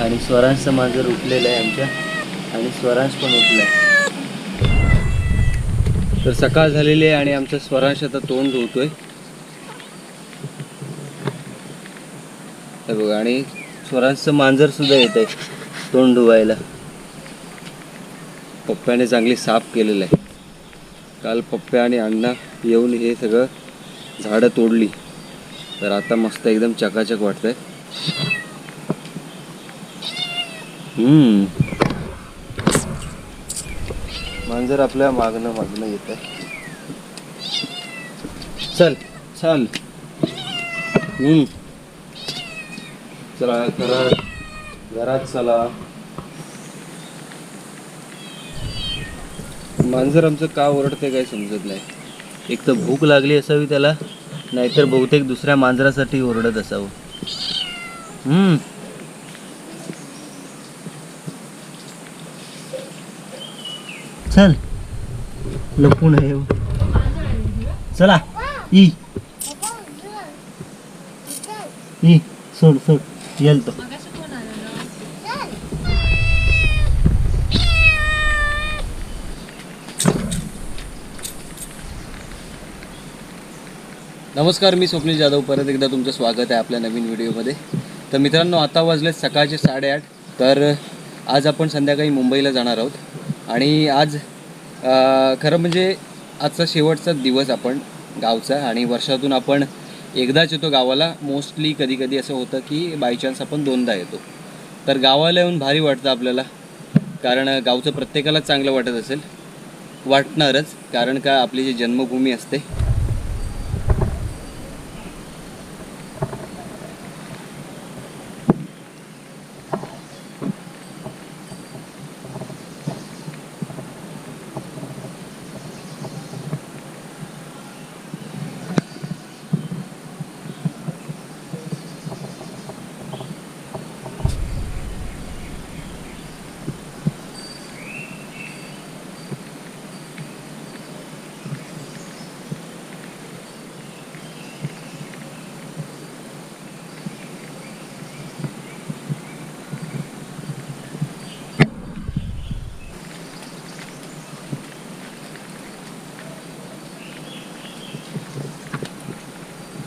आणि स्वरांशचं मांजर उठलेलं आहे आमच्या आणि स्वरांश पण उठला आहे तर सकाळ झालेली आहे आणि आमचा स्वरांश आता तोंड धुतोय. हे बघा आणि स्वरांशचं मांजर सुद्धा येत आहे तोंड धुवायला. पप्प्याने चांगली साफ केलेलं आहे. काल पप्प्या आणि अण्णा येऊन हे सगळं झाडं तोडली. तर आता मस्त एकदम चकाचक वाटतंय. आहे मांजर आपल्या मागणं मागणं येत आहे चल चल. हम्म. चला घरात घरात चला. मांजर आमचं का ओरडते काही समजत नाही. एक तर भूक लागली असावी त्याला नाहीतर बहुतेक दुसऱ्या मांजरासाठी ओरडत असावं. हम्म. चल. लपून आहे चला. ई. ई. सोड सोड. येल तो नमस्कार मी स्वप्नील जाधव. परत एकदा तुमचं स्वागत आहे आपल्या नवीन व्हिडिओमध्ये. तर मित्रांनो आता वाजले सकाळचे साडेआठ. तर आज आपण संध्याकाळी मुंबईला जाणार आहोत. आणि आज खरं म्हणजे आजचा शेवटचा दिवस आपण गावचा आणि वर्षातून आपण एकदाच येतो गावाला. मोस्टली कधी कधी असं होतं की बायचान्स आपण दोनदा येतो. तर गावाला येऊन भारी वाटतं आपल्याला. कारण गावचं प्रत्येकाला चांगलं वाटत असेल. वाटणारच. कारण का आपली जी जन्मभूमी असते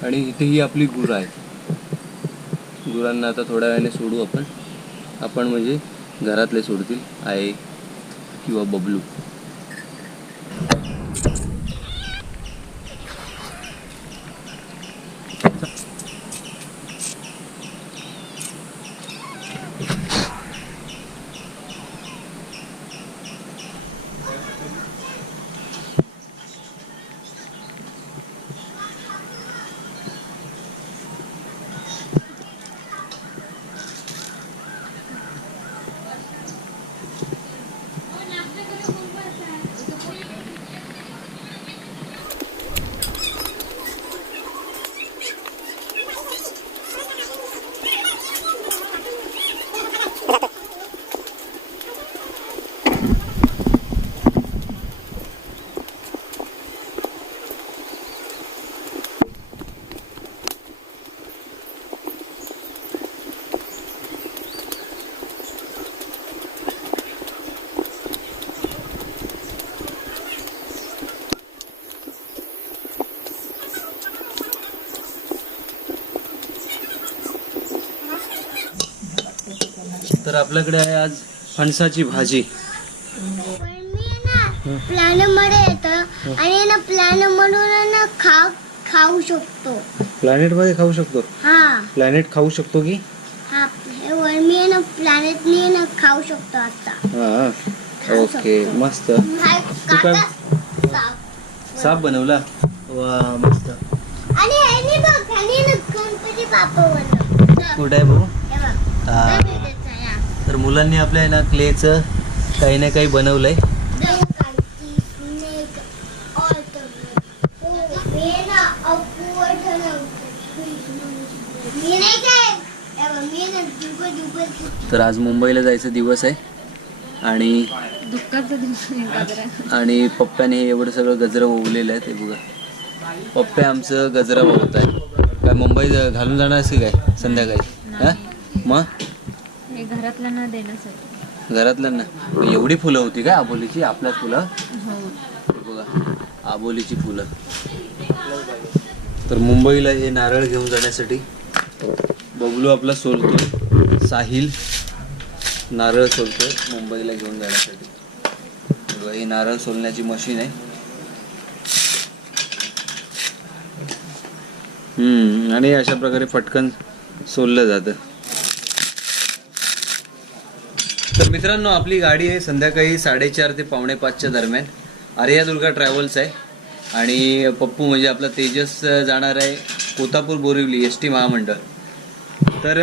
आणि इथे ही आपली गुरं आहेत. गुरांना आता थोड्या वेळाने सोडू आपण. आपण म्हणजे घरातले सोडतील आई किंवा बबलू. तर आपल्याकडे आहे आज फणसाची भाजी. प्लॅनमध्ये येतं आणि ना प्लॅन मधून ना खाऊ खाऊ शकतो. प्लॅनेटमध्ये खाऊ शकतो? हा. प्लॅनेट खाऊ शकतो की? हा हे वर्मी आहे ना प्लॅनेट नी ना खाऊ शकतो आता. हा ओके मस्त. हा तू काय- काटा साप. साप बनवला? वा मस्त. आणि ह्यानी बघ ह्यानी ना गणपती बाप्पा बनव कुठे आहे भाऊ? हे बघ. हा. तर मुलांनी आपल्या आहे ना क्लेचं काही ना काही. हो, हे दुबई दुबई तर आज मुंबईला जायचा दिवस आहे. आणि आहे आणि पप्प्याने हे एवढं सगळं गजरं ओवलेलं आहे ते बघा. पप्प्या आमचं गजरा ओवत आहे काय मुंबईत घालून जाणार असेल काय संध्याकाळी? हा? मग? घरातल्यांना देण्यासाठी. घरातल्यांना? मग एवढी फुलं होती का आबोलीची? आपल्याच फुलं? हो. हे बघा आबोलीची फुलं. तर मुंबईला हे नारळ घेऊन जाण्यासाठी बबलू आपला सोलतोय. साहिल नारळ सोलतोय मुंबईला घेऊन जाण्यासाठी. हे बघा, ही नारळ सोलण्याची मशीन आहे. हम्म आणि अशा प्रकारे पटकन सोललं जातं. तर मित्रांनो आपली गाडी आहे संध्याकाळी साडेचार ते पावणे पाचच्या दरम्यान. आर्या दुर्गा ट्रॅव्हल्स आहे. आणि पप्पू म्हणजे आपला तेजस जाणार आहे कोतापूर बोरिवली एस टी महामंडळ. तर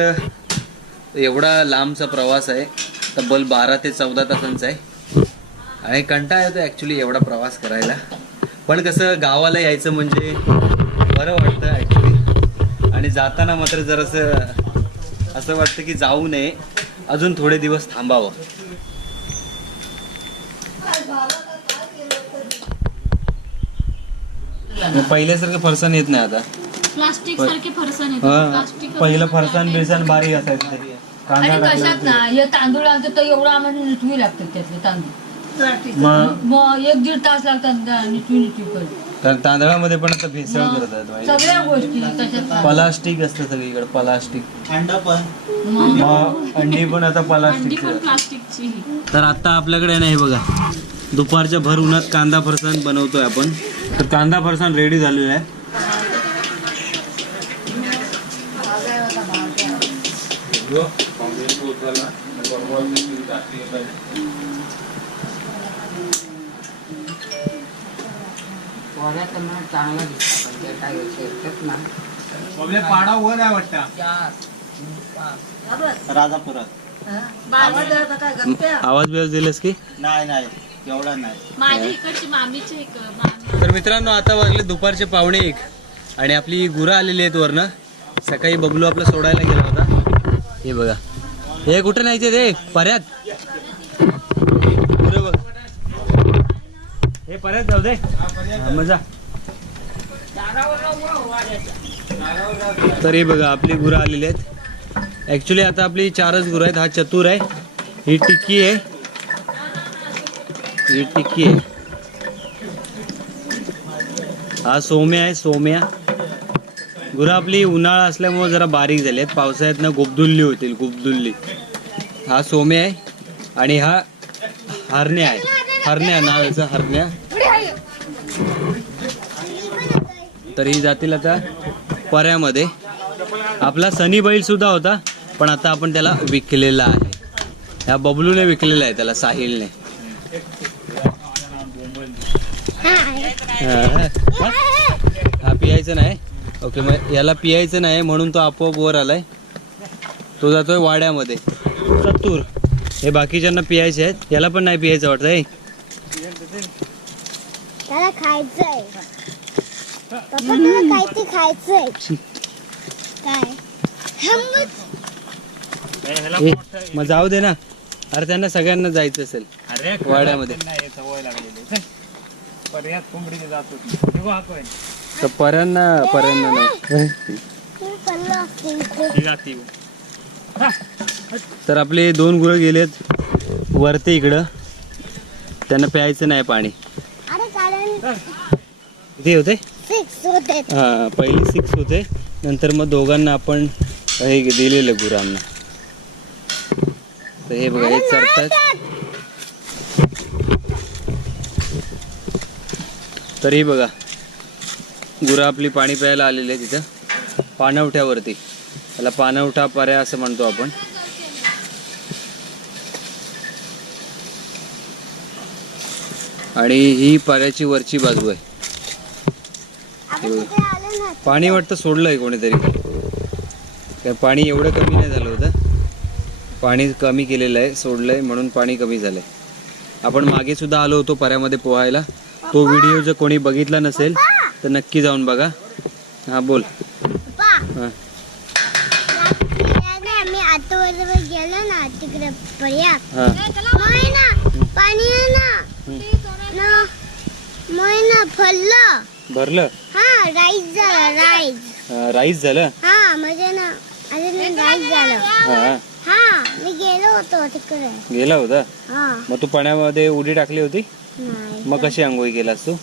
एवढा लांबचा प्रवास आहे. तब्बल बारा ते चौदा तासांचा आहे. आणि कंटाळा येतो ॲक्च्युली एवढा प्रवास करायला. पण कसं गावाला यायचं म्हणजे बरं वाटतं ॲक्च्युली आणि जाताना मात्र जरासं असं वाटतं की जाऊ नये. अजून थोडे दिवस थांबावं. पहिल्यासारखं फरसाण येत नाही आता. प्लास्टिक सारखे फरसाण हा, पहिलं फरसाण बिरसाण बारीक असायचं ते. कांदा आणि टाकला कशात ना हे तांदूळ आणतो तर एवढं आम्हाला निटवी लागतात त्यातले तांदूळ. मग? मग एक दीड तास लागतात निटवी निटवी करून. तर तांदळामध्ये पण आता भेसळ करतात गोष्टी त्याच्यात प्लास्टिक असतं सगळीकडे प्लास्टिक. मग? मग अंडी पण आता प्लास्टिक प्लास्टिकची तर आता आपल्याकडे नाही बघा दुपारच्या भर उन्हात कांदा फरसाण बनवतोय आपण. तर कांदा फरसाण रेडी झालेला आहे. चांगला दिसला काय शेरकत ना. पाडा वर आहे वाटतं. राजापुरात. आवाज बिवाज दिलेस की? नाही नाही एवढा नाही. माझ्या इकडची मामीची एक मामी. तर मित्रांनो आता वाजले दुपारचे पावणे एक आणि आपली गुरं आलेली आहेत वरनं. सकाळी बबलू आपला सोडायला गेला होता. हे बघा. हे कुठे न्यायचे ते? पर्यात गुरं बघ हे परत जाऊ दे. मजा. तर हे बघा आपली गुरं आलेली आहेत. ऍक्च्युली आता आपली चारच गुरं आहेत. हा चतुर आहे. ही टिक्की आहे. ही टिक्की आहे. हा सोम्या आहे सोम्या. गुरं आपली उन्हाळा असल्यामुळे जरा बारीक झाली आहेत. पावसाळ्यातनं गुबदुल्ली होतील गुबदुल्ली. हा सोम्या आहे आणि हा हरण्या आहे. हरण्या नाव याचं हरण्या. तर ही जातील आता पऱ्यामध्ये आपला सनी बैल सुद्धा होता पण आता आपण त्याला विकलेला आहे. ह्या बबलूने विकलेला आहे त्याला साहिलने. हा, पियायचं नाही. ओके मग याला पियायचं नाही म्हणून तो आपोआप वर आलाय. तो जातोय वाड्यामध्ये. सत्तूर. हे बाकीच्यांना पियायचे आहेत. याला पण नाही पियायचं वाटतंय त्याला खायचंय पप्पा काहीतरी खायचंय काय ए, मग जाऊ दे ना. अरे त्यांना सगळ्यांना जायचं असेल. अरे वाड्यामध्ये. नाही सवय लागलेली चल. पर्यात कोंबडीचे जात होती ठेवू हा पण. तर पर्यांना पर्यांना नाही. मी पडलो असते इथे. ही. जाती तर आपले दोन गुरं गेलेत वरती इकडं. त्यांना प्यायचं नाही पाणी. किती होते? सिक्स होते. हा पहिले सिक्स होते. नंतर मग दोघांना आपण हे दिलेलं गुरांना. तर हे बघा हे चरतात. तर हे बघा गुरं आपली पाणी प्यायला आलेली आहे तिथं पाणवठ्यावरती त्याला पाणवठा पर्या असं म्हणतो आपण. आणि ही पर्याची वरची बाजू आहे. पाणी वाटतं सोडलंय कोणीतरी. काय पाणी एवढं कमी नाही झालं होतं. पाणी कमी केलेलं आहे सोडलंय म्हणून पाणी कमी झालंय. आपण मागे सुद्धा आलो होतो पर्यामध्ये पोहायला. तो व्हिडिओ जर कोणी बघितला नसेल तर नक्की जाऊन बघा. हा बोल. हा. गेलो ना तिकडे ना पाणी आहे ना. ना मग ना फल्लं भरलं? हा राईस झालं राईस. राईस झालं? हा म्हणजे ना अजून राईस झालं. हा. हा मी गेलो होतो तिकडे. गेला होता? हा. मग तू पाण्यामध्ये उडी टाकली होती? नाही. मग कशी आंघोळी केलास तू?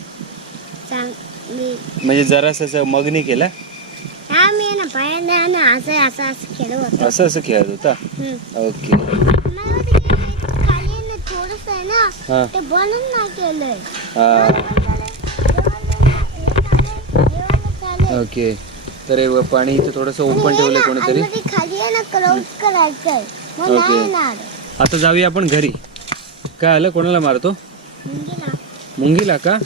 सांग मी म्हणजे जरास मग नाही केला? हा मी ना पायाने ना असं असं असं केलं होतं. असं असं खेळत होता? हम्म. ओके मला वाटतं की हे खाली आहे ना ना हा. ते बनून नाही केलंय. हा. ओके. तर हे पाणी इथे थोडस ओपन ठेवलंय कोणीतरी. खाली आहे ना क्लोज करायचंय. मग ओके. येणार. आता जाऊया आपण घरी. काय आलं? कोणाला मारतो? मुंगी ना मुंगीला का?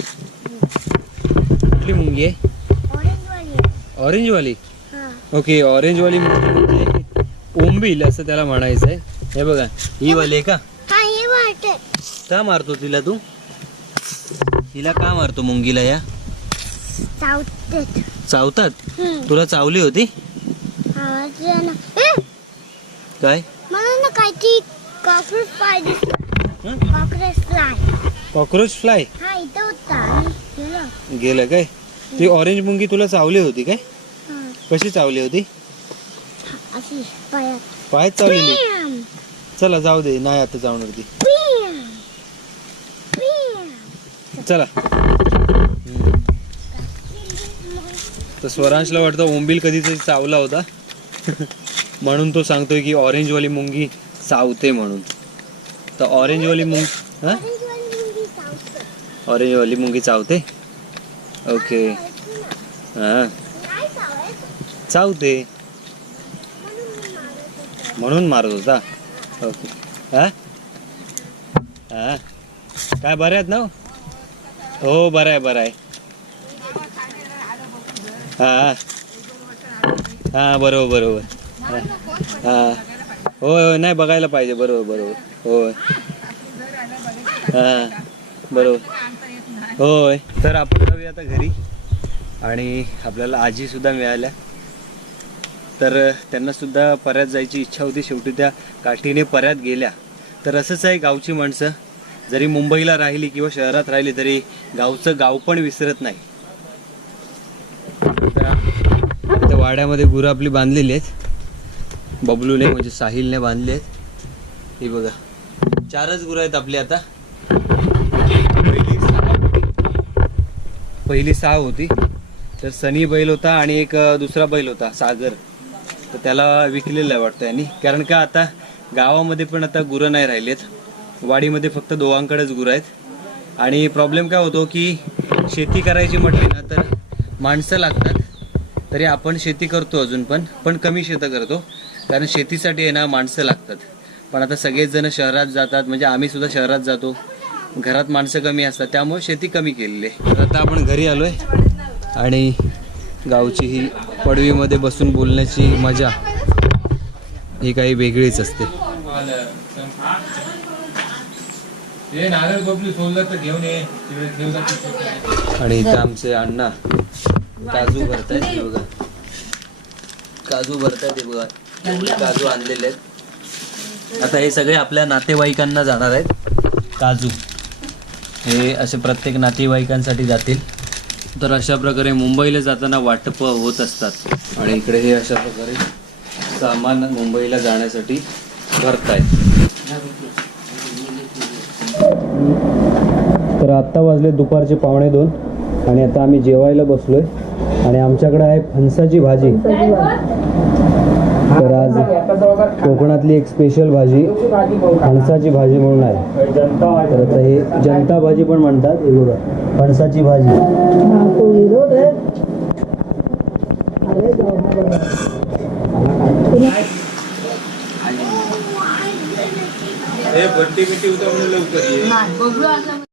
कुठली मुंगी आहे? ऑरेंज वाली आहे. ऑरेंजवाली? हा. ओके ऑरेंजवाली मुंगी म्हणजे ओंबील असं त्याला म्हणायचं आहे हे बघा ही वाली आहे का? का मारतो तिला तू? तिला का मारतो मुंगीला या? चावते चावतात. तुला चावली होती! काय? कॉकरोच फ्लाय हा? गेलो काय? ती ऑरेंज मुंगी तुला चावली होती काय? हा. कशी चावली होती? पायात. चावलेली पियम, चला जाऊ दे. नाही आता जाऊन ती. चला. तर स्वरांशला वाटतं ओंबील कधीतरी चावला होता. म्हणून तो सांगतोय की ऑरेंजवाली मुंगी चावते म्हणून. तर ऑरेंजवाली मुंग हा? ऑरेंजवाली मुंगी चावते. ओके. हां. चावते. म्हणून मारत होता. ओके. हा? हा. काय बरं आहेत ना हो? हो बरं आहे बरं आहे. हा हा. बरोबर बरोबर. हा. होय होय नाही बघायला पाहिजे बरोबर बरोबर. हो. होय हा. बरोबर. होय तर आपण जाऊया आता घरी. आणि आपल्याला आजी सुद्धा मिळाल्या. तर त्यांना सुद्धा परत जायची इच्छा होती. शेवटी त्या काठीने पर्यात गेल्या. तर असंच आहे गावची माणसं. जरी मुंबईला राहिली किंवा शहरात राहिली तरी गावचं गाव पण विसरत नाही. तर त्या वाड्यामध्ये गुरं आपली बांधलेली आहेत. बबलूने म्हणजे साहिलने बांधली आहेत. ही बघा. चारच गुरं आहेत आपली आता. पहिली सहा होती. तर सनी बैल होता आणि एक दुसरा बैल होता सागर. तर त्याला विकलेला आहे वाटतं यांनी. कारण का आता गावामध्ये पण आता गुरं नाही राहिलेत. वाडीमध्ये फक्त दोघांकडेच गुरं आहेत. आणि प्रॉब्लेम काय होतो की शेती करायची म्हटली ना तर माणसं लागतात. तरी आपण शेती करतो अजून पण पण कमी शेतं करतो. कारण शेतीसाठी आहे ना माणसं लागतात. पण आता सगळेच जण शहरात जातात म्हणजे आम्ही सुद्धा शहरात जातो. घरात माणसं कमी असतात त्यामुळे शेती कमी केलेली आहे. तर आता आपण घरी आलोय. आणि गावची ही पडवीमध्ये बसून बोलण्याची मजा ही काही वेगळीच असते हे नारळ बबलू सोडलं तर घेऊन ये तिकडे ठेव जा तिथे. आणि इथं आमचे अण्णा काजू भरतायत हे बघा. काजू भरतायत हे बघा. एवढे काजू आणलेले आहेत. आता हे सगळे आपल्या नातेवाईकांना जाणार आहेत. काजू. हे असे प्रत्येक नातेवाईकांसाठी जातील. तर अशा प्रकारे मुंबईला जाताना वाटप होत असतात. आणि इकडे हे अशा प्रकारे सामान मुंबईला जाण्यासाठी भरतायत. तर आत्ता वाजले दुपारचे पावणे दोन आणि आता आम्ही जेवायला बसलोय. आणि आमच्याकडे आहे फणसाची भाजी. तर आज कोकणातली एक स्पेशल भाजी फणसाची भाजी म्हणून आहे. तर आता हे जनता भाजी पण म्हणतात. हे बघा फणसाची भाजी. हे बड्डी बिट्टी म्हणून लवकर